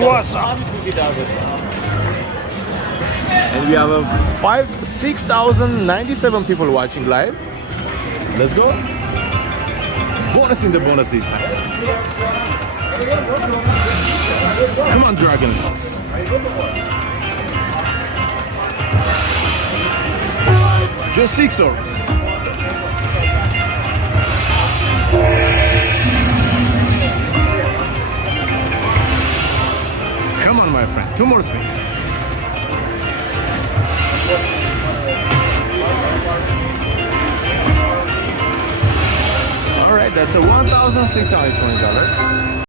What's up? And we have a 6,097 people watching live. Let's go. Bonus in the bonus this time. Come on, Dragon Box. Just 6 orbs. Come on, my friend. 2 more spins. All right, that's a $1,620.